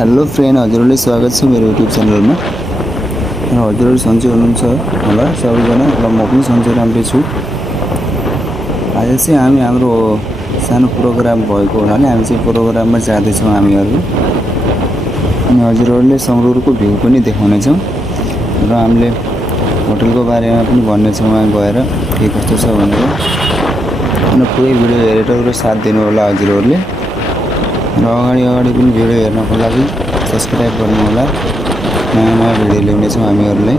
Hello friend, हजुरहरूले स्वागत छ मेरो युट्युब च्यानलमा। र हजुरहरू सन्चै हुनुहुन्छ होला सबैजना। र म पनि सन्चै राम्रै छु। आज चाहिँ हामी हाम्रो सानो प्रोग्राम भएको हुनाले हामी चाहिँ प्रोग्राममा जाँदैछौँ हामीहरू। अनि हजुरहरूले सङ्गरुरको भ्यू पनि देखाउनेछौँ र हामीले होटलको बारेमा पनि भन्नेछौँ वहाँ गएर के कस्तो छ भनेर। अनि पुरै भिडियो हेरेर साथ दिनु होला हजुरहरूले। र अगाडि पनि भिडियो हेर्नको लागि सब्सक्राइब गर्नु होला। नयाँ भिडियो ल्याउनेछौँ हामीहरूलाई।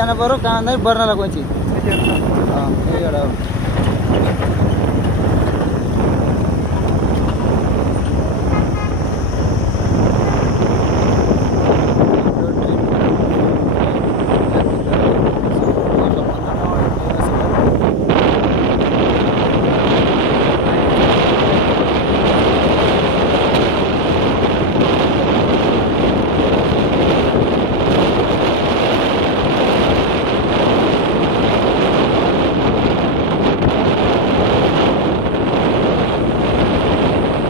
जानु पर्यो कहाँ बर्नला कोही